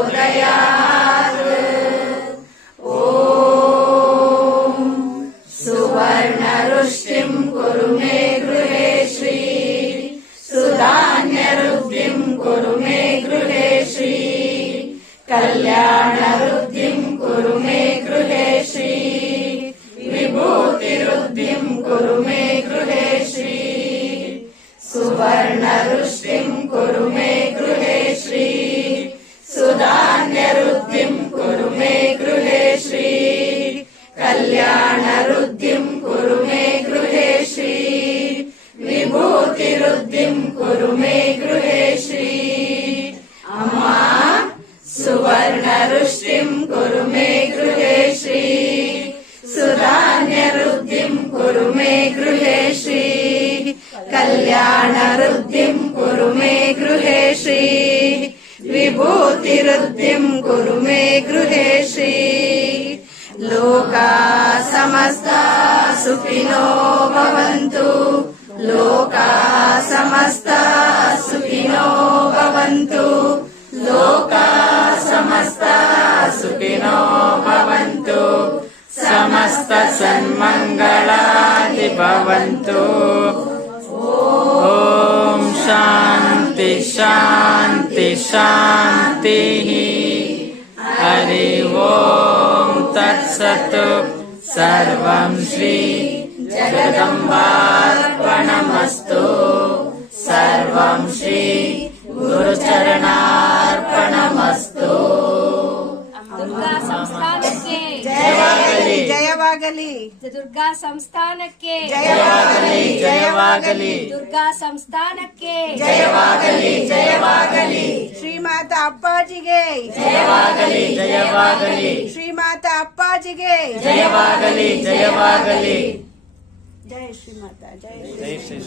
प्रचोदयात्। ॐ सुवर्णरुष्टिं कुरु मे गृहे श्री सुधान्यवृद्धिं कुरु मे गृहे श्री कल्याणवृद्धिं कुरु मे गृहे श्री विभूतिवृद्धिं कुरु मे गृहे श्री सुवर्णरुष्टिं कुरु मे गृहे श्री सुधान्यवृद्धिं कुरु मे गृहे श्री कल्याणवृद्धिं कुरु मे गृहे श्री विभूतिवृद्धिं कुरु मे गृहे श्री अम्मा सुवर्णरुष्टिं कुरु मे गृहे श्री सुधान्यवृद्धिं कुरु मे गृहे श्री कल्याणवृद्धिं कुरु मे गृहे श्री विभूतिवृद्धिं कुरु मे गृहे श्री लोका समस्ता सुखिनो भवन्तु लोका समस्ता सुखिनो भवन्तु लोका समस्ता सुखिनो भवन्तु समस्त सन्मंगलानि भवन्तु। ॐ शान्ति शान्ति शान्तिः। हरि ओम तत्सत्। सर्वं श्री जगदम्बार्पणमस्तु। सर्वं श्री गुरुचरणार्पणमस्तु। ದುರ್ಗಾ ಸಂಸ್ಥಾನಕ್ಕೆ ಜಯವಾಗಲಿ ಜಯವಾಗಲಿ ದುರ್ಗಾ ಸಂಸ್ಥಾನಕ್ಕೆ ಜಯವಾಗಲಿ ಜಯವಾಗಲಿ ದುರ್ಗಾ ಸಂಸ್ಥಾನಕ್ಕೆ ಜಯವಾಗಲಿ ಜಯವಾಗಲಿ ಶ್ರೀಮಾತಾ ಅಪ್ಪಾಜಿಗೆ ಜಯವಾಗಲಿ ಜಯವಾಗಲಿ ಶ್ರೀಮಾತಾ ಅಪ್ಪಾಜಿಗೆ ಜಯವಾಗಲಿ ಜಯವಾಗಲಿ ಜಯ ಶ್ರೀಮಾತಾ ಜಯ ಜೈ ಶ್ರೀ